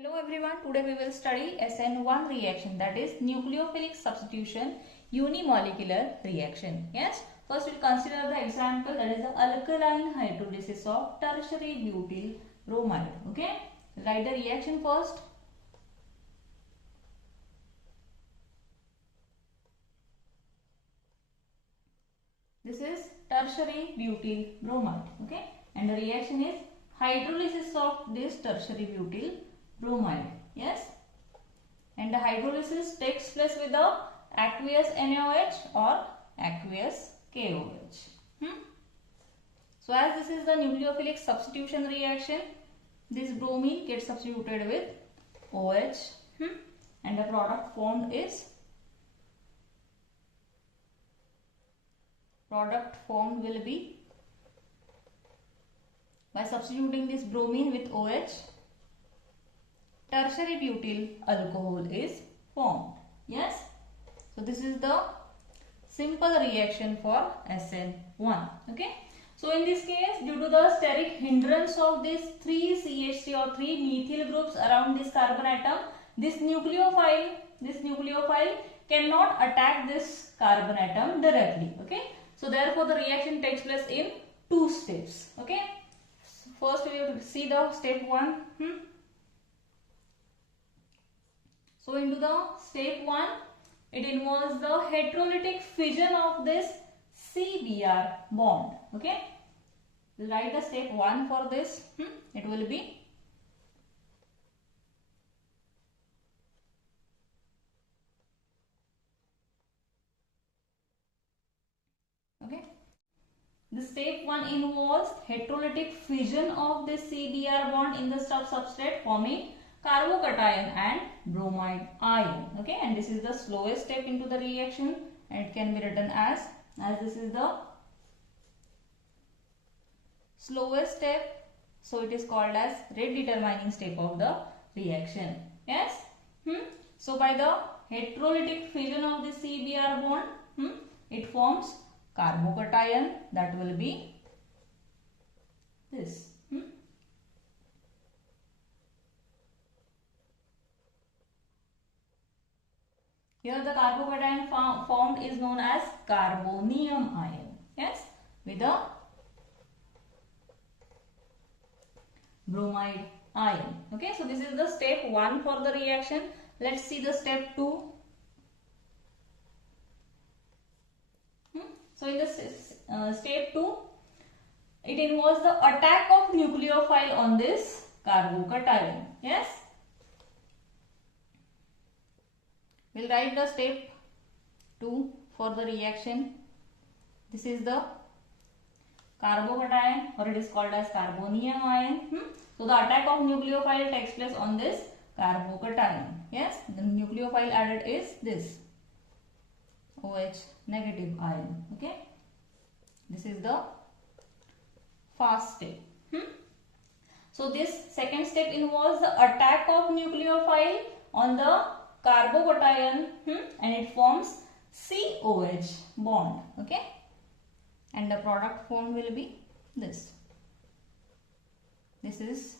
Hello everyone, today we will study SN1 reaction, that is nucleophilic substitution unimolecular reaction. Yes, first we'll consider the example, that is the alkaline hydrolysis of tertiary butyl bromide. Okay, write the reaction first. This is tertiary butyl bromide. Okay, and the reaction is hydrolysis of this tertiary butyl bromide. Yes, and the hydrolysis takes place with the aqueous NaOH or aqueous KOH. So as this is the nucleophilic substitution reaction, this bromine gets substituted with OH and the product formed will be, by substituting this bromine with OH, tertiary butyl alcohol is formed. Yes, so this is the simple reaction for SN1. Okay, so in this case, due to the steric hindrance of these 3 CH3 or 3 methyl groups around this carbon atom, this nucleophile cannot attack this carbon atom directly. Okay, so therefore the reaction takes place in 2 steps. Okay, first we will see the step 1. So into the step 1, it involves the heterolytic fission of this CBr bond. Okay, we'll write the step 1 for this. It will be okay. The step 1 involves heterolytic fission of this CBr bond in the substrate, forming carbocation and bromide ion. Okay, and this is the slowest step into the reaction, and it can be written as this is the slowest step, so it is called as rate determining step of the reaction. Yes, so by the heterolytic fission of the CBr bond, it forms carbocation, that will be this. Here the carbocation formed is known as carbonium ion. Yes, with the bromide ion. Okay, so this is the step 1 for the reaction. Let's see the step 2. So in this step 2, it involves the attack of nucleophile on this carbocation. Yes, we'll write the step 2 for the reaction. This is the carbocation, or it is called as carbonium ion. So the attack of nucleophile takes place on this carbocation. Yes, the nucleophile added is this OH negative ion. Okay, this is the fast step. So this second step involves the attack of nucleophile on the carbocation, and it forms COH bond. Okay, and the product formed will be this. This is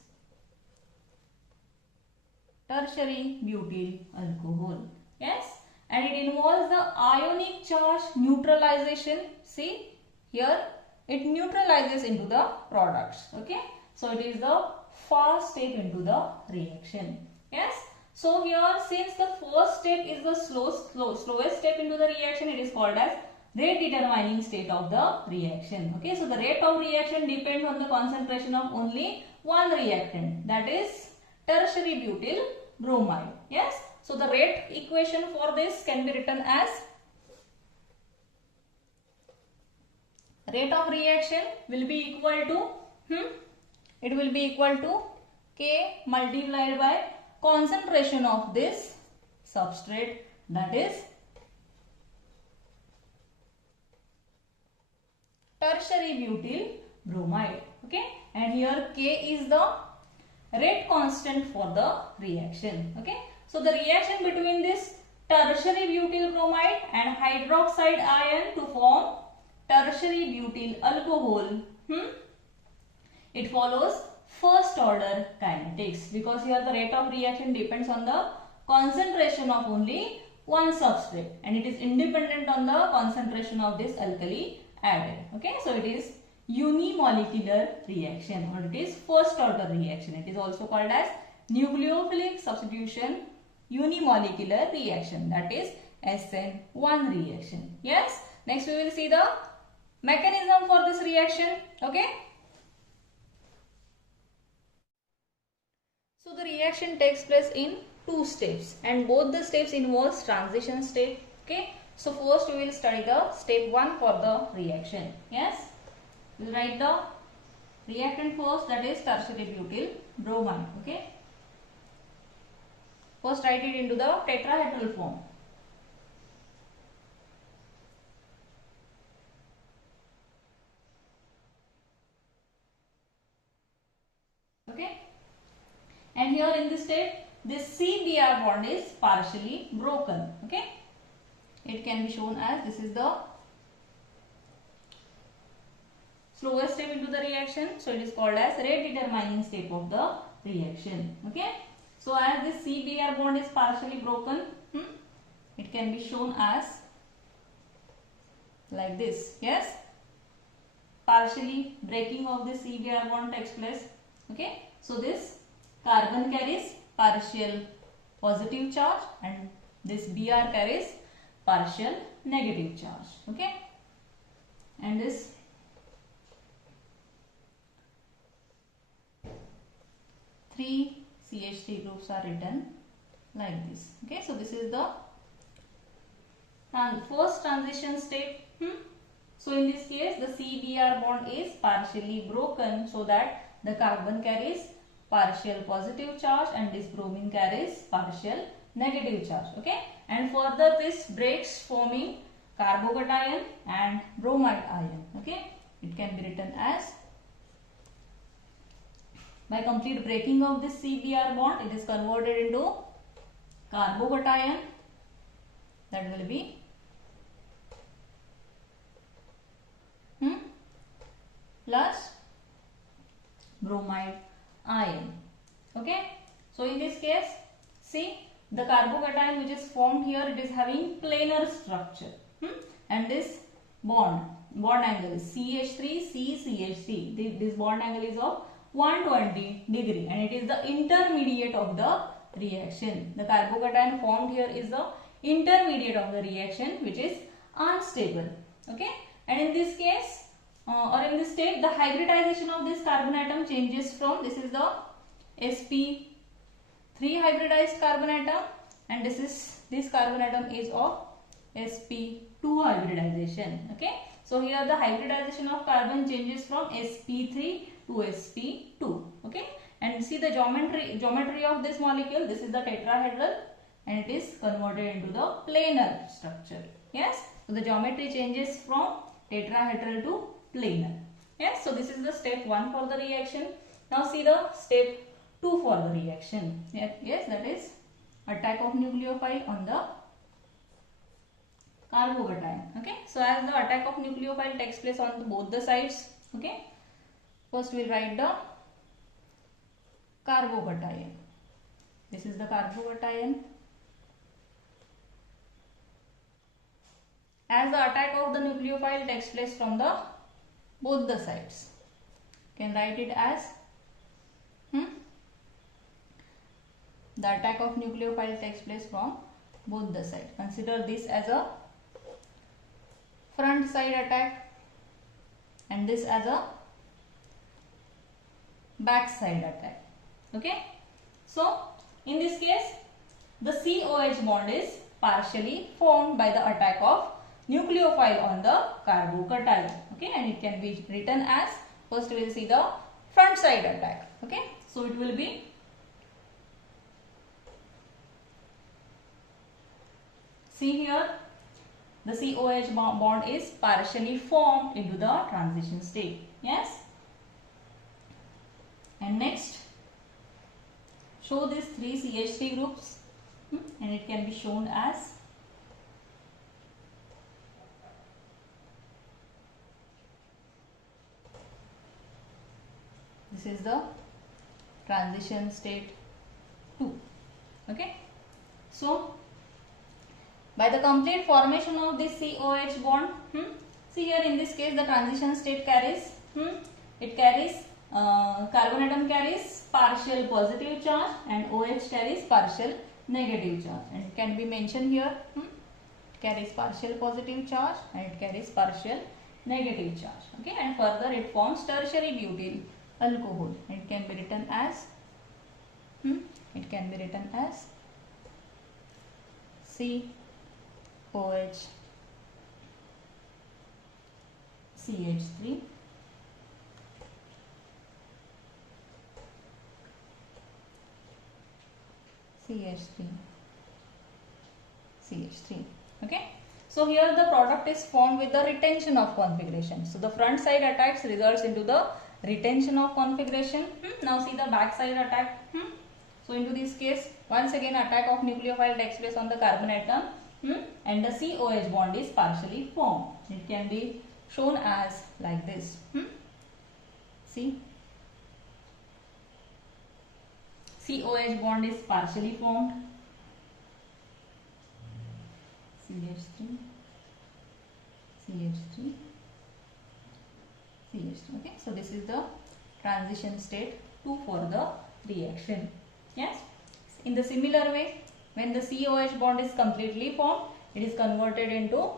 tertiary butyl alcohol. Yes, and it involves the ionic charge neutralization. See here, it neutralizes into the products. Okay, so it is the fast step into the reaction. Yes, so here, since the first step is the slowest step into the reaction, it is called as rate determining state of the reaction. Okay, so the rate of reaction depends on the concentration of only one reactant, that is tertiary butyl bromide. Yes, so the rate equation for this can be written as rate of reaction will be equal to K multiplied by concentration of this substrate, that is tertiary butyl bromide. Okay, and here K is the rate constant for the reaction. Okay, so the reaction between this tertiary butyl bromide and hydroxide ion to form tertiary butyl alcohol, it follows first order kinetics, because here the rate of reaction depends on the concentration of only one substrate and it is independent on the concentration of this alkali added. Okay, so it is unimolecular reaction or it is first order reaction. It is also called as nucleophilic substitution unimolecular reaction, that is SN1 reaction. Yes, next we will see the mechanism for this reaction. Okay, so the reaction takes place in two steps and both the steps involves transition step. Okay, so first we will study the step 1 for the reaction. Yes, we will write the reactant first, that is tertiary butyl bromide. Okay, first write it into the tetrahedral form. Okay, and here in this step this CBr bond is partially broken. Okay, it can be shown as this is the slowest step into the reaction, so it is called as rate determining step of the reaction. Okay, so as this CBr bond is partially broken, it can be shown as like this. Yes, partially breaking of this CBr bond takes place. Okay, so this carbon carries partial positive charge and this Br carries partial negative charge. Okay, and this three CH3 groups are written like this. Okay, so this is the first transition step. So in this case the CBr bond is partially broken so that the carbon carries partial positive charge and this bromine carries partial negative charge. Okay, and further this breaks forming carbocation and bromide ion. Okay, it can be written as, by complete breaking of this CBr bond it is converted into carbocation, that will be plus bromide ion. Okay, so in this case see the carbocation which is formed here, it is having planar structure and this bond angle is CH3 CCH3. This bond angle is of 120 degree and it is the intermediate of the reaction. The carbocation formed here is the intermediate of the reaction which is unstable. Okay, and in this case or in this state the hybridization of this carbon atom changes from, this is the sp3 hybridized carbon atom and this carbon atom is of sp2 hybridization. Okay, so here the hybridization of carbon changes from sp3 to sp2. Okay, and see the geometry of this molecule, this is the tetrahedral and it is converted into the planar structure. Yes, so the geometry changes from tetrahedral to planar. Yes, so this is the step 1 for the reaction. Now see the step 2 for the reaction. Yes, that is attack of nucleophile on the carbocation. Okay, so as the attack of nucleophile takes place on both the sides. Okay, first we will write the carbocation. This is the carbocation. As the attack of the nucleophile takes place from the both the sides, can write it as the attack of nucleophile takes place from both the sides. Consider this as a front side attack and this as a back side attack. Okay, so in this case the COH bond is partially formed by the attack of nucleophile on the carbocation. Okay, and it can be written as, first we will see the front side attack. Okay, so it will be see here the COH bond is partially formed into the transition state. Yes, and next show these three CH3 groups and it can be shown as this is the transition state 2. Okay, so by the complete formation of this COH bond, see here in this case the transition state carries, it carries carbon atom carries partial positive charge and OH carries partial negative charge, and it can be mentioned here, carries partial positive charge and it carries partial negative charge. Okay, and further it forms tertiary butyl alcohol. It can be written as COH CH3 CH3. Okay, so here the product is formed with the retention of configuration. So the front side attacks results into the retention of configuration. Now see the back side attack. So into this case, once again attack of nucleophile takes place on the carbon atom, and the COH bond is partially formed. It can be shown as like this. See, COH bond is partially formed. CH3 CH3 CH2. Okay, so this is the transition state 2 for the reaction. Yes, in the similar way, when the COH bond is completely formed, it is converted into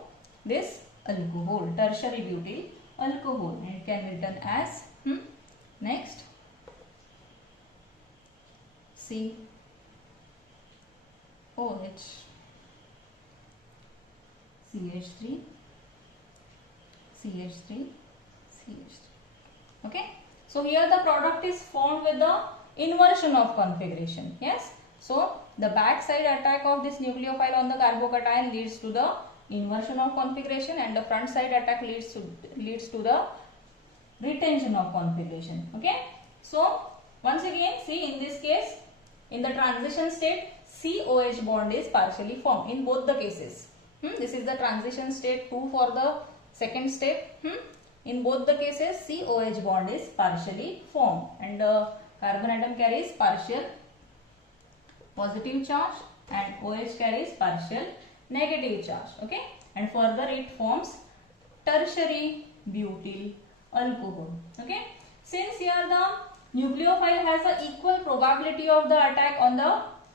this alcohol, tertiary butyl alcohol, and it can be written as next COH CH3 CH3 CH3. Okay, so here the product is formed with the inversion of configuration. Yes, so the back side attack of this nucleophile on the carbocation leads to the inversion of configuration, and the front side attack leads to the retention of configuration. Okay, so once again see, in this case, in the transition state, COH bond is partially formed in both the cases. This is the transition state 2 for the second step. In both the cases, COH bond is partially formed, and the carbon atom carries partial positive charge and OH carries partial negative charge. Okay, and further it forms tertiary butyl alcohol. Okay, since here the nucleophile has a equal probability of the attack on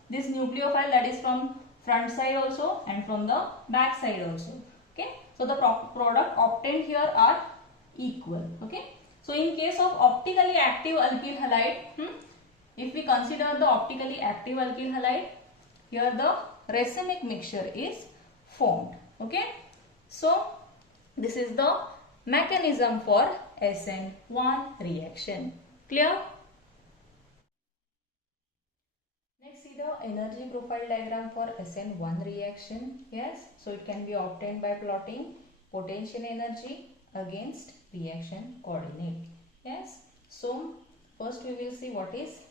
this nucleophile, that is from front side also and from the back side also. Okay, so the product obtained here are equal. Okay, so in case of optically active alkyl halide, if we consider the optically active alkyl halide, here the racemic mixture is formed. Okay, so this is the mechanism for SN1 reaction. Clear? Next, see the energy profile diagram for SN1 reaction. Yes, so it can be obtained by plotting potential energy against reaction coordinate. Yes, so first we will see what is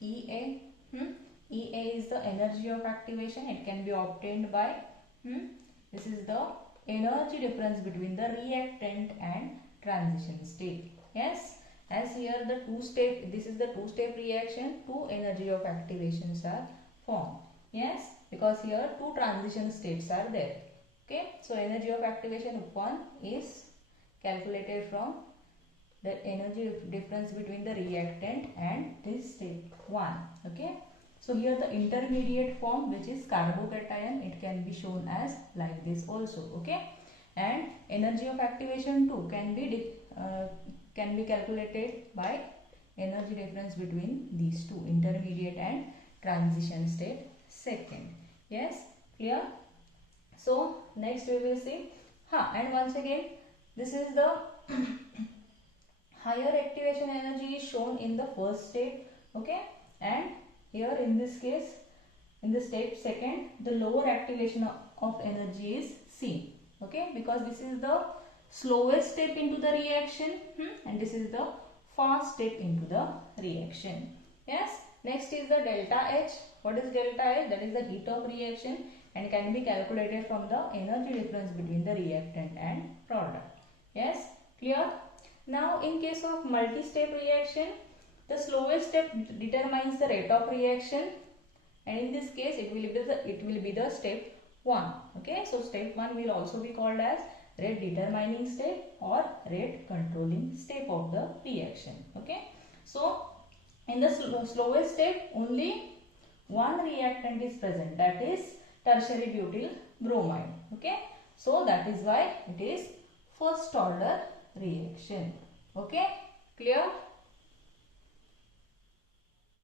EA. EA is the energy of activation. It can be obtained by this is the energy difference between the reactant and transition state. Yes, as here the this is the two-step reaction, two energy of activations are formed. Yes, because here two transition states are there. Okay, so energy of activation 1 is calculated from the energy difference between the reactant and this state 1. Okay, so here the intermediate form, which is carbocation, it can be shown as like this also. Okay, and energy of activation 2 can be calculated by energy difference between these two, intermediate and transition state second. Yes, clear? So next we will see, and once again this is the higher activation energy is shown in the first step. Okay, and here in this case, in the step second, the lower activation of energy is seen. Okay, because this is the slowest step into the reaction, and this is the fast step into the reaction. Yes, next is the delta H. What is delta H? That is the heat of reaction and can be calculated from the energy difference between the reactant and product. Yes, clear? Now in case of multi-step reaction, The slowest step determines the rate of reaction, and in this case it will be the step 1. Okay, so step 1 will also be called as rate determining step or rate controlling step of the reaction. Okay, so in the slowest step only one reactant is present, that is tertiary butyl bromide. Okay, so that is why it is first order reaction. Okay, clear?